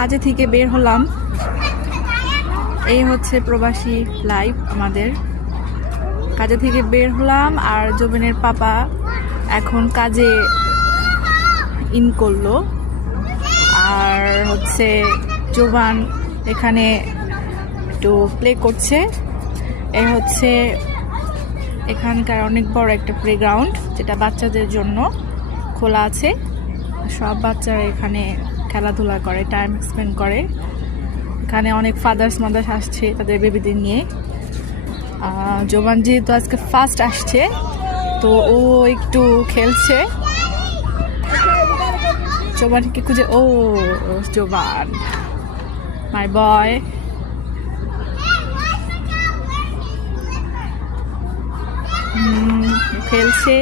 কাজে থেকে বের হলাম। এই হচ্ছে প্রবাসী লাইফ আমাদের। কাজে থেকে বের হলাম আর জোবেনের পাপা এখন কাজে ইন করলো। আর হচ্ছে জোবান এখানে একটু প্লে করছে। এই হচ্ছে এখানকার অনেক বড় একটা প্লেগ্রাউন্ড, যেটা বাচ্চাদের জন্য খোলা আছে। সব বাচ্চারা এখানে খেলাধুলা করে, টাইম স্পেন্ড করে। এখানে অনেক ফাদার্স মাদার্স আসছে তাদের বেবিদের নিয়ে। জোবান যেহেতু আজকে ফার্স্ট আসছে, তো ও একটু খেলছে। জোবানকে খুঁজে, ও জোবান মাই বয়। খেলছে।